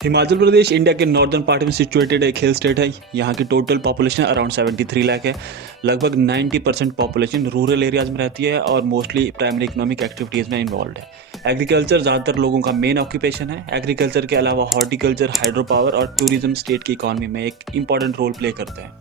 Himachal Pradesh India के northern part में situated एक हिल स्टेट है। यहाँ की टोटल पॉपुलेशन अराउंड 73 लाख है। लगभग 90% पॉपुलेशन रूरल एरियाज में रहती है और मोस्टली प्राइमरी इकोनॉमिक एक्टिविटीज़ में इन्वॉल्व है। एग्रीकल्चर ज़्यादातर लोगों का मेन ऑक्यूपेशन है। एग्रीकल्चर के अलावा हॉर्टिकल्चर, हाइड्रो पावर और टूरिज्म स्टेट की इकॉनमी में एक इंपॉर्टेंट रोल प्ले करते हैं।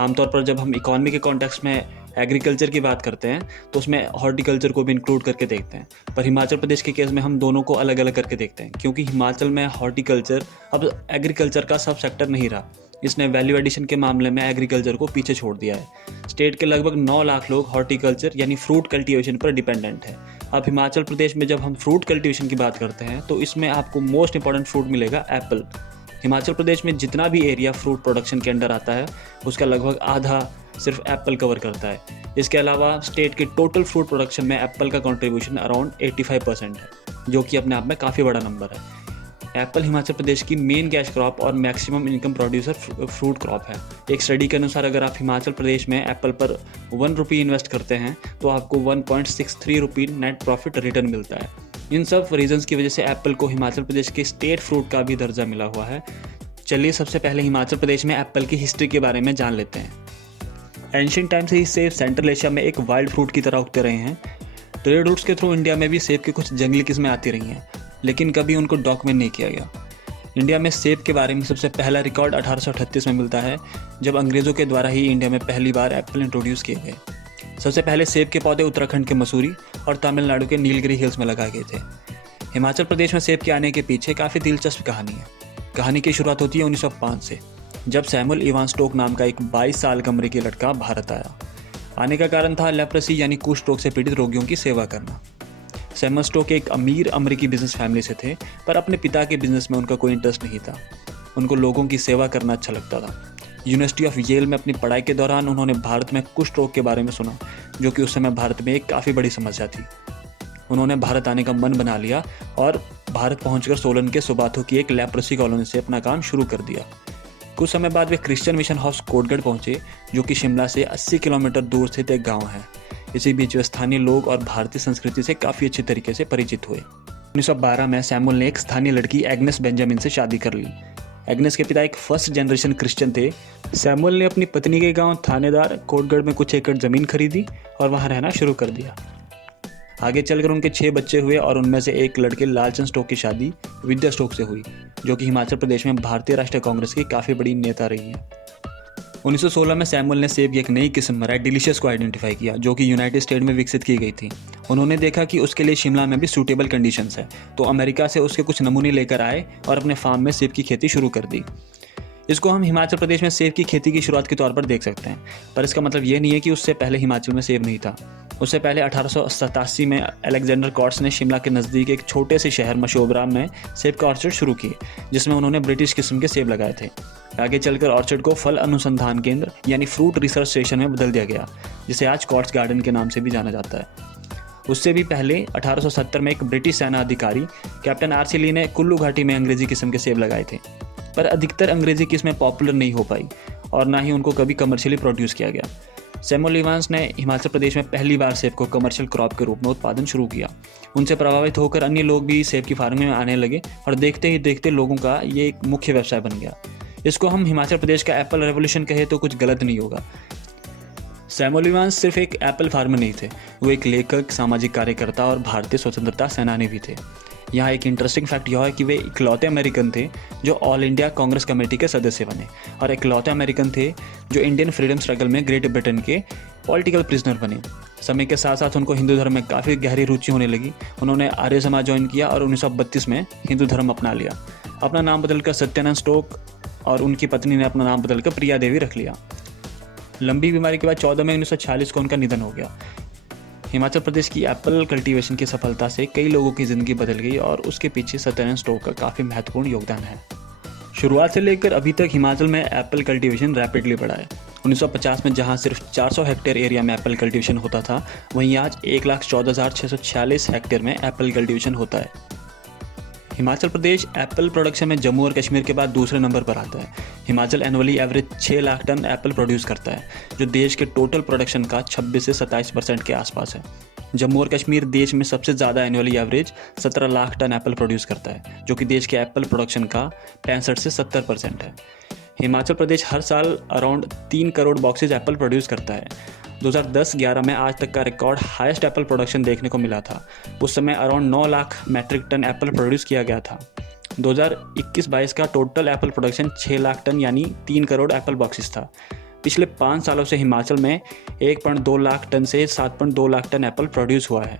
आमतौर पर जब हम इकॉनमी के कॉन्टेक्स्ट में एग्रीकल्चर की बात करते हैं तो उसमें हॉर्टिकल्चर को भी इंक्लूड करके देखते हैं, पर हिमाचल प्रदेश के केस में हम दोनों को अलग अलग करके देखते हैं, क्योंकि हिमाचल में हॉर्टिकल्चर अब एग्रीकल्चर का सब सेक्टर नहीं रहा। इसने वैल्यू एडिशन के मामले में एग्रीकल्चर को पीछे छोड़ दिया है। स्टेट के लगभग 9 लाख लोग हॉर्टिकल्चर यानी फ्रूट कल्टीवेशन पर डिपेंडेंट है। अब हिमाचल प्रदेश में जब हम फ्रूट कल्टीवेशन की बात करते हैं तो इसमें आपको मोस्ट इंपॉर्टेंट फ्रूट मिलेगा एप्पल। हिमाचल प्रदेश में जितना भी एरिया फ्रूट प्रोडक्शन के अंडर आता है उसका लगभग आधा सिर्फ एप्पल कवर करता है। इसके अलावा स्टेट के टोटल फ्रूट प्रोडक्शन में एप्पल का कंट्रीब्यूशन अराउंड 85% है, जो कि अपने आप में काफ़ी बड़ा नंबर है। एप्पल हिमाचल प्रदेश की मेन कैश क्रॉप और maximum income producer fruit crop है। एक स्टडी के अनुसार अगर आप हिमाचल प्रदेश में एप्पल पर 1 रुपये इन्वेस्ट करते हैं तो आपको 1.63 रुपये नेट प्रॉफिट रिटर्न मिलता है। इन सब रीजंस की वजह से एप्पल को हिमाचल प्रदेश के स्टेट फ्रूट का भी दर्जा मिला हुआ है। चलिए सबसे पहले हिमाचल प्रदेश में एप्पल की हिस्ट्री के बारे में जान लेते हैं। एंशिएंट टाइम से ही सेब सेंट्रल एशिया में एक वाइल्ड फ्रूट की तरह उगते रहे हैं। ट्रेड रूट्स के थ्रू इंडिया में भी सेब की कुछ जंगली किस्में आती रही हैं, लेकिन कभी उनको डॉक्यूमेंट नहीं किया गया। इंडिया में सेब के बारे में सबसे पहला रिकॉर्ड 1838 में मिलता है, जब अंग्रेज़ों के द्वारा ही इंडिया में पहली बार एप्पल इंट्रोड्यूस किए गए। सबसे पहले सेब के पौधे उत्तराखंड के मसूरी और तमिलनाडु के नीलगिरी हिल्स में लगाए गए थे। हिमाचल प्रदेश में सेब के आने के पीछे काफ़ी दिलचस्प कहानी है। कहानी की शुरुआत होती है 1905 से, जब सैमुअल इवान स्टोक नाम का एक 22 साल का अमेरिकी लड़का भारत आया। आने का कारण था लेप्रेसी यानी कुष्ठ रोग से पीड़ित रोगियों की सेवा करना। सैमुअल स्टोक एक अमीर अमेरिकी बिजनेस फैमिली से थे, पर अपने पिता के बिजनेस में उनका कोई इंटरेस्ट नहीं था। उनको लोगों की सेवा करना अच्छा लगता था। यूनिवर्सिटी ऑफ येल में अपनी पढ़ाई के दौरान उन्होंने भारत में कुष्ठ रोग के बारे में सुना, जो कि उस समय भारत में एक काफ़ी बड़ी समस्या थी। उन्होंने भारत आने का मन बना लिया और भारत पहुंचकर सोलन के सुबाथु की एक लेप्रेसी कॉलोनी से अपना काम शुरू कर दिया। कुछ समय बाद वे क्रिश्चियन मिशन हाउस कोटगढ़ पहुंचे, जो कि शिमला से 80 किलोमीटर दूर स्थित एक गांव है। इसी बीच वे स्थानीय लोग और भारतीय संस्कृति से काफ़ी अच्छी तरीके से परिचित हुए। 1912 में सैमुअल ने एक स्थानीय लड़की एग्नेस बेंजामिन से शादी कर ली। एग्नेस के पिता एक फर्स्ट जनरेशन क्रिश्चियन थे। सैमुअल ने अपनी पत्नी के गांव थानेदार कोटगढ़ में कुछ एकड़ ज़मीन खरीदी और वहां रहना शुरू कर दिया। आगे चलकर उनके 6 बच्चे हुए और उनमें से एक लड़के लालचंद स्टोक की शादी विद्या स्टोक से हुई, जो कि हिमाचल प्रदेश में भारतीय राष्ट्रीय कांग्रेस की काफ़ी बड़ी नेता रही है। 1916 में सैमुअल ने सेब की एक नई किस्म रेड डिलीशियस को आइडेंटिफाई किया, जो कि यूनाइटेड स्टेट में विकसित की गई थी। उन्होंने देखा कि उसके लिए शिमला में भी सूटेबल कंडीशंस है, तो अमेरिका से उसके कुछ नमूने लेकर आए और अपने फार्म में सेब की खेती शुरू कर दी। इसको हम हिमाचल प्रदेश में सेब की खेती की शुरुआत के तौर पर देख सकते हैं, पर इसका मतलब ये नहीं है कि उससे पहले हिमाचल में सेब नहीं था। उससे पहले 1887 में अलेक्जेंडर कॉर्ट्स ने शिमला के नज़दीक एक छोटे से शहर मशोबरा में सेब का ऑर्चर्ड शुरू किए, जिसमें उन्होंने ब्रिटिश किस्म के सेब लगाए थे। आगे चलकर ऑर्चर्ड को फल अनुसंधान केंद्र यानी फ्रूट रिसर्च स्टेशन में बदल दिया गया, जिसे आज कॉर्ट्स गार्डन के नाम से भी जाना जाता है। उससे भी पहले 1870 में एक ब्रिटिश सेना अधिकारी कैप्टन आर सी ली ने कुल्लू घाटी में अंग्रेजी किस्म के सेब लगाए थे, पर अधिकतर अंग्रेजी किस्में पॉपुलर नहीं हो पाई और ना ही उनको कभी कमर्शियली प्रोड्यूस किया गया। सैमुअल इवांस ने हिमाचल प्रदेश में पहली बार सेब को कमर्शियल क्रॉप के रूप में उत्पादन शुरू किया। उनसे प्रभावित होकर अन्य लोग भी सेब की फार्मिंग में आने लगे और देखते ही देखते लोगों का ये एक मुख्य व्यवसाय बन गया। इसको हम हिमाचल प्रदेश का एप्पल रेवोल्यूशन कहे तो कुछ गलत नहीं होगा। सैमुअल इवांस सिर्फ एक एप्पल फार्मर नहीं थे, वो एक लेखक, सामाजिक कार्यकर्ता और भारतीय स्वतंत्रता सेनानी भी थे। यहाँ एक इंटरेस्टिंग फैक्ट यह है कि वे इकलौते अमेरिकन थे जो ऑल इंडिया कांग्रेस कमेटी के सदस्य बने, और इकलौते अमेरिकन थे जो इंडियन फ्रीडम स्ट्रगल में ग्रेट ब्रिटेन के पॉलिटिकल प्रिजनर बने। समय के साथ साथ उनको हिंदू धर्म में काफ़ी गहरी रुचि होने लगी। उन्होंने आर्य समाज ज्वाइन किया और 1932 में हिंदू धर्म अपना लिया। अपना नाम बदलकर सत्यानंद स्टोक और उनकी पत्नी ने अपना नाम बदलकर प्रिया देवी रख लिया। लंबी बीमारी के बाद 14 मई 1946 को उनका निधन हो गया। हिमाचल प्रदेश की एप्पल कल्टीवेशन की सफलता से कई लोगों की ज़िंदगी बदल गई और उसके पीछे सत्यानंद स्टोक का काफ़ी महत्वपूर्ण योगदान है। शुरुआत से लेकर अभी तक हिमाचल में एप्पल कल्टीवेशन रैपिडली बढ़ा है। 1950 में जहां सिर्फ 400 हेक्टेयर एरिया में एप्पल कल्टीवेशन होता था, वहीं आज 1,14,646 हेक्टेयर में एप्पल कल्टीवेशन होता है। हिमाचल प्रदेश एप्पल प्रोडक्शन में जम्मू और कश्मीर के बाद दूसरे नंबर पर आता है। Himachal annually average 6 lakh ton apple produce करता है, जो देश के टोटल प्रोडक्शन का 26 से 27% के आसपास है। जम्मू और कश्मीर देश में सबसे ज़्यादा annually average 17 lakh ton apple produce करता है, जो कि देश के एप्पल प्रोडक्शन का 65 से 70% है। हिमाचल प्रदेश हर साल around 3 crore boxes Apple produce करता है। 2010-11 में आज तक का रिकॉर्ड हाईएस्ट एप्पल प्रोडक्शन देखने को मिला था। उस समय around 9 lakh metric ton apple produce किया गया था। 2021-22 का total apple production 6 lakh ton यानी 3 करोड़ एप्पल बॉक्सेस था। पिछले 5 सालों से हिमाचल में 1.2 लाख टन से 7.2 लाख टन एप्पल प्रोड्यूस हुआ है।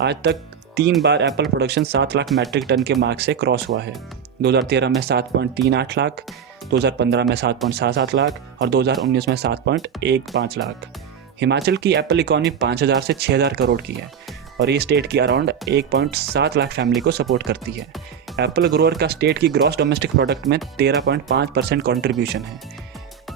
आज तक 3 बार apple production 7 lakh metric tonne के मार्क से क्रॉस हुआ है। 2013 में 7.38 लाख, 2015 में 7.77 लाख और 2019 में 7.15 लाख। हिमाचल की एप्पल इकॉनमी 5,000 से 6,000 करोड़ की है और ये स्टेट की अराउंड 1.7 लाख फैमिली को सपोर्ट करती है। एप्पल ग्रोअर का स्टेट की ग्रॉस डोमेस्टिक प्रोडक्ट में 13.5% कंट्रीब्यूशन है।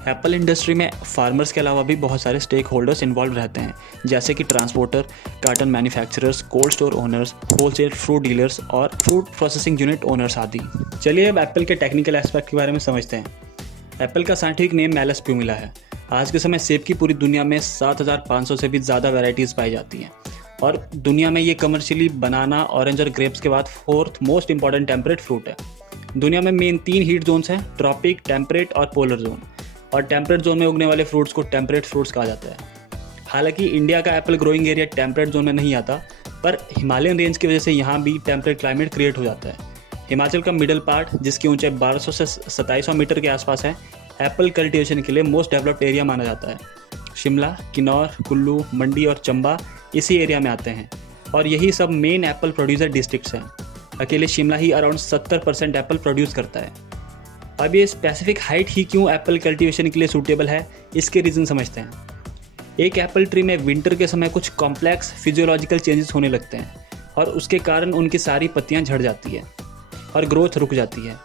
एप्पल इंडस्ट्री में फार्मर्स के अलावा भी बहुत सारे स्टेक होल्डर्स इन्वॉल्व रहते हैं, जैसे कि transporter, carton manufacturers, cold store owners, wholesale fruit dealers और फ्रूट प्रोसेसिंग यूनिट ओनर्स आदि। चलिए अब एप्पल के टेक्निकल एस्पेक्ट के बारे में समझते हैं। एप्पल का साइंटिफिक नेम मेलस प्यूमिला है। आज के समय सेब की पूरी दुनिया में 7,500 से भी ज़्यादा वैरायटीज़ पाई जाती हैं और दुनिया में ये कमर्शियली बनाना, ऑरेंज और ग्रेप्स के बाद 4th most important temperate fruit है। दुनिया में मेन 3 हीट जोन्स हैं, ट्रॉपिक, टेम्परेट और पोलर जोन। और टेम्परेट जोन में उगने वाले फ्रूट्स को टेम्परेट फ्रूट्स कहा जाता है। हालांकि इंडिया का Apple growing area temperate zone में नहीं आता, पर हिमालयन रेंज की वजह से यहाँ भी टेम्परेट क्लाइमेट क्रिएट हो जाता है। हिमाचल का मिडिल पार्ट, जिसकी ऊंचाई 1200 से 2700 मीटर के आसपास है, एप्पल कल्टीवेशन के लिए मोस्ट डेवलप्ड एरिया माना जाता है। शिमला, किन्नौर, कुल्लू, मंडी और चंबा इसी एरिया में आते हैं और यही सब मेन एप्पल प्रोड्यूसर डिस्ट्रिक्ट्स हैं। अकेले शिमला ही अराउंड 70% एप्पल प्रोड्यूस करता है। अब ये स्पेसिफिक हाइट ही क्यों एप्पल कल्टीवेशन के लिए सूटेबल है, इसके रीज़न समझते हैं। एक एप्पल ट्री में विंटर के समय कुछ कॉम्प्लेक्स फिजियोलॉजिकल चेंजेस होने लगते हैं और उसके कारण उनकी सारी पत्तियां झड़ जाती है और ग्रोथ रुक जाती है।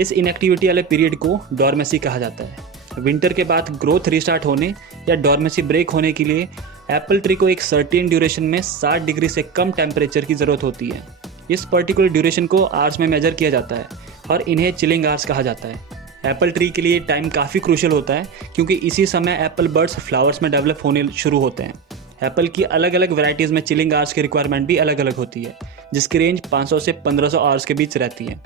इस इनएक्टिविटी वाले पीरियड को डॉर्मेसी कहा जाता है। विंटर के बाद ग्रोथ रिस्टार्ट होने या डॉर्मेसी ब्रेक होने के लिए एप्पल ट्री को एक सर्टेन ड्यूरेशन में 60 डिग्री से कम टेम्परेचर की ज़रूरत होती है। इस पर्टिकुलर ड्यूरेशन को आवर्स में मेजर किया जाता है और इन्हें चिलिंग आवर्स कहा जाता है। एप्पल ट्री के लिए टाइम काफ़ी क्रूशियल होता है क्योंकि इसी समय एप्पल बर्ड्स फ्लावर्स में डेवलप होने शुरू होते हैं। एप्पल की अलग अलग वैरायटीज़ में चिलिंग आवर्स की रिक्वायरमेंट भी अलग अलग होती है, जिसकी रेंज 500 से 1500 आवर्स के बीच रहती है।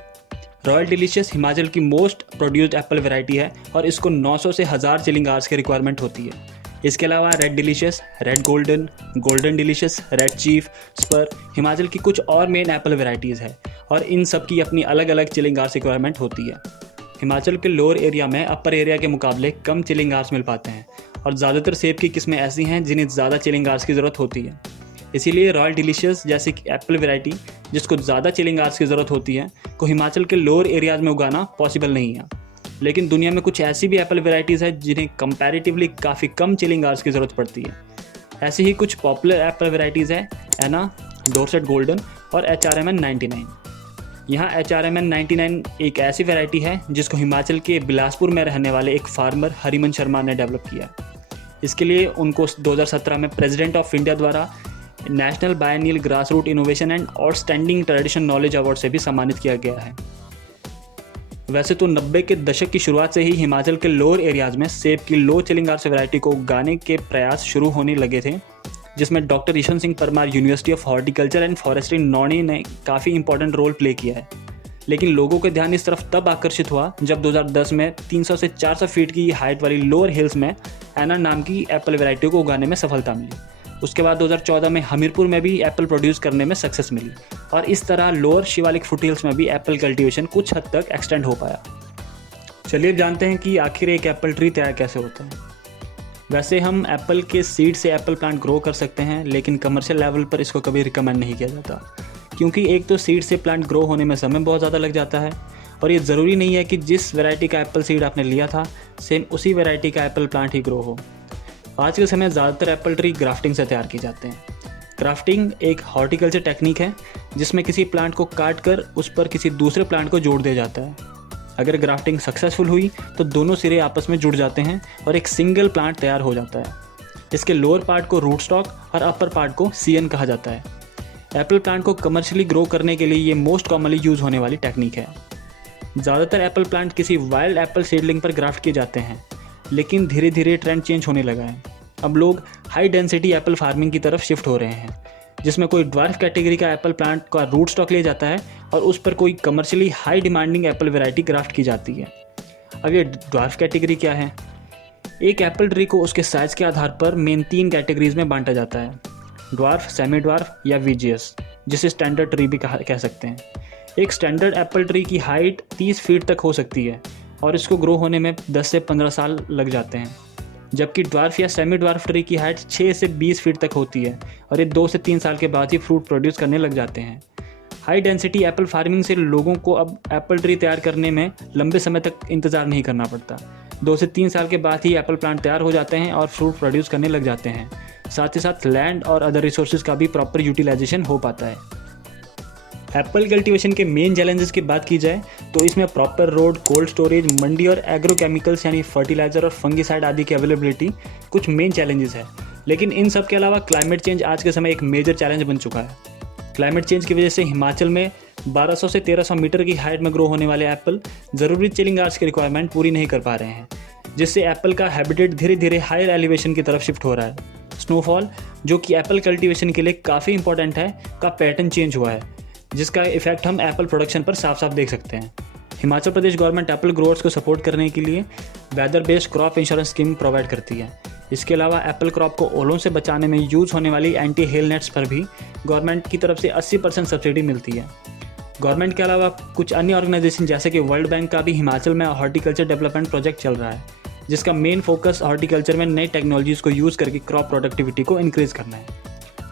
रॉयल डिलीशियस हिमाचल की मोस्ट प्रोड्यूस्ड एप्पल वैरायटी है और इसको 900 से 1000 चिलिंग आवर्स की रिक्वायरमेंट होती है। इसके अलावा red delicious, red golden, golden delicious, red chief, spur Himachal की कुछ और मेन एप्पल वैरायटीज़ है और इन सब की अपनी अलग अलग चिलिंग आवर्स रिक्वायरमेंट होती है। हिमाचल के लोअर एरिया में अपर एरिया के मुकाबले कम चिलिंग आवर्स मिल पाते हैं और ज़्यादातर सेब की किस्में ऐसी हैं जिन्हें ज़्यादा चिलिंग आवर्स की ज़रूरत होती है। इसीलिए रॉयल डिलीशियस जैसी एप्पल वैरायटी जिसको ज़्यादा चिलिंग आवर्स की ज़रूरत होती है को हिमाचल के लोअर एरियाज़ में उगाना पॉसिबल नहीं है। लेकिन दुनिया में कुछ ऐसी भी एप्पल वैरायटीज़ है जिन्हें कंपैरेटिवली काफ़ी कम चिलिंग आवर्स की ज़रूरत पड़ती है। ऐसी ही कुछ पॉपुलर एप्पल वैरायटीज़ है एना, डोरसेट गोल्डन और HRMN 99। यहाँ HRMN 99 एक ऐसी वैरायटी है जिसको हिमाचल के बिलासपुर में रहने वाले एक फार्मर हरिमन शर्मा ने डेवलप किया। इसके लिए उनको 2017 में प्रेसिडेंट ऑफ इंडिया द्वारा national biennial grass root innovation and outstanding tradition knowledge award से भी सम्मानित किया गया है। वैसे तो 90 के दशक की शुरुआत से ही हिमाचल के लोअर एरियाज़ में सेब की लो चिलिंग आवर्स वैरायटी को उगाने के प्रयास शुरू होने लगे थे, जिसमें doctor Yashwant Singh Parmar university of horticulture and forestry Nauni ने काफ़ी इंपॉर्टेंट रोल प्ले किया है। लेकिन लोगों का ध्यान इस तरफ तब आकर्षित हुआ जब 2010 में 300 से 400 फीट की हाइट वाली लोअर हिल्स में एना नाम की एप्पल वैरायटी को उगाने में सफलता मिली। उसके बाद 2014 में हमीरपुर में भी एप्पल प्रोड्यूस करने में सक्सेस मिली और इस तरह लोअर शिवालिक फुटहिल्स में भी एप्पल कल्टीवेशन कुछ हद तक एक्सटेंड हो पाया। चलिए जानते हैं कि आखिर एक एप्पल ट्री तैयार कैसे होता है। वैसे हम एप्पल के सीड से एप्पल प्लांट ग्रो कर सकते हैं, लेकिन कमर्शियल लेवल पर इसको कभी रिकमेंड नहीं किया जाता क्योंकि एक तो सीड से प्लांट ग्रो होने में समय बहुत ज़्यादा लग जाता है और ये ज़रूरी नहीं है कि जिस वैरायटी का एप्पल सीड आपने लिया था सेम उसी वैरायटी का एप्पल प्लांट ही ग्रो हो। आज के समय ज़्यादातर एप्पल ट्री ग्राफ्टिंग से तैयार की जाते हैं। ग्राफ्टिंग एक हॉर्टिकल्चर टेक्निक है जिसमें किसी प्लांट को काट कर उस पर किसी दूसरे प्लांट को जोड़ दिया जाता है। अगर ग्राफ्टिंग सक्सेसफुल हुई तो दोनों सिरे आपस में जुड़ जाते हैं और एक सिंगल प्लांट तैयार हो जाता है। इसके लोअर पार्ट को रूट स्टॉक और अपर पार्ट को सीएन कहा जाता है। एप्पल प्लांट को कमर्शियली ग्रो करने के लिए ये मोस्ट कॉमनली यूज़ होने वाली टेक्निक है। ज़्यादातर एप्पल प्लांट किसी वाइल्ड एप्पल सीडलिंग पर ग्राफ्ट किए जाते हैं, लेकिन धीरे धीरे ट्रेंड चेंज होने लगा है। अब लोग हाई डेंसिटी एप्पल फार्मिंग की तरफ शिफ्ट हो रहे हैं। जिसमें कोई ड्वार्फ कैटेगरी का एप्पल प्लांट का रूट स्टॉक लिया जाता है और उस पर कोई commercially high demanding Apple variety graft की जाती है। अब ये ड्वार्फ कैटेगरी क्या है? एक एप्पल ट्री को उसके साइज़ के आधार पर मेन 3 कैटेगरीज में बांटा जाता है, ड्वार्फ, सेमी ड्वार्फ या वीजीएस, जिसे स्टैंडर्ड ट्री भी कह सकते हैं। एक स्टैंडर्ड एप्पल ट्री की हाइट 30 फीट तक हो सकती है और इसको ग्रो होने में 10 से 15 साल लग जाते हैं, जबकि ड्वार्फ या सेमी ड्वार्फ ट्री की हाइट 6 से 20 फीट तक होती है और ये 2 से 3 साल के बाद ही फ्रूट प्रोड्यूस करने लग जाते हैं। हाई डेंसिटी एप्पल फार्मिंग से लोगों को अब एप्पल ट्री तैयार करने में लंबे समय तक इंतज़ार नहीं करना पड़ता। 2 से 3 साल के बाद ही एप्पल प्लांट तैयार हो जाते हैं और फ्रूट प्रोड्यूस करने लग जाते हैं। साथ ही साथ लैंड और अदर रिसोर्सेज का भी प्रॉपर यूटिलाइजेशन हो पाता है। एप्पल कल्टीवेशन के मेन चैलेंजेस की बात की जाए तो इसमें प्रॉपर रोड, कोल्ड स्टोरेज, मंडी और एग्रोकेमिकल्स यानी फर्टिलाइजर और फंगिसाइड आदि की अवेलेबिलिटी कुछ मेन चैलेंजेस है। लेकिन इन सब के अलावा क्लाइमेट चेंज आज के समय एक मेजर चैलेंज बन चुका है। क्लाइमेट चेंज की वजह से हिमाचल में 1200 से 1300 मीटर की हाइट में ग्रो होने वाले एप्पल ज़रूरी चिलिंग आवर्स की रिक्वायरमेंट पूरी नहीं कर पा रहे हैं, जिससे एप्पल का हैबिटेट धीरे धीरे हायर एलिवेशन की तरफ शिफ्ट हो रहा है। स्नोफॉल, जो कि एप्पल कल्टीवेशन के लिए काफ़ी इंपॉर्टेंट है, का पैटर्न चेंज हुआ है, जिसका इफेक्ट हम एप्पल प्रोडक्शन पर साफ साफ देख सकते हैं। Himachal Pradesh government apple growers को सपोर्ट करने के लिए weather based crop insurance scheme provide करती है। इसके अलावा एप्पल क्रॉप को ओलों से बचाने में यूज़ होने वाली एंटी हेल नेट्स पर भी गवर्नमेंट की तरफ से 80% सब्सिडी मिलती है। गवर्नमेंट के अलावा कुछ अन्य ऑर्गेनाइजेशन जैसे कि वर्ल्ड बैंक का भी हिमाचल में हॉर्टिकल्चर डेवलपमेंट प्रोजेक्ट चल रहा है, जिसका मेन फोकस हॉर्टिकल्चर में नई टेक्नोलॉजीज़ को यूज़ करके क्रॉप प्रोडक्टिविटी को इंक्रीज़ करना है।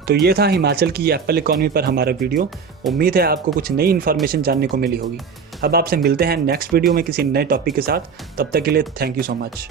तो ये था हिमाचल की एप्पल इकॉनमी पर हमारा वीडियो। उम्मीद है आपको कुछ नई इन्फॉर्मेशन जानने को मिली होगी। अब आपसे मिलते हैं नेक्स्ट वीडियो में किसी नए टॉपिक के साथ। तब तक के लिए थैंक यू सो मच।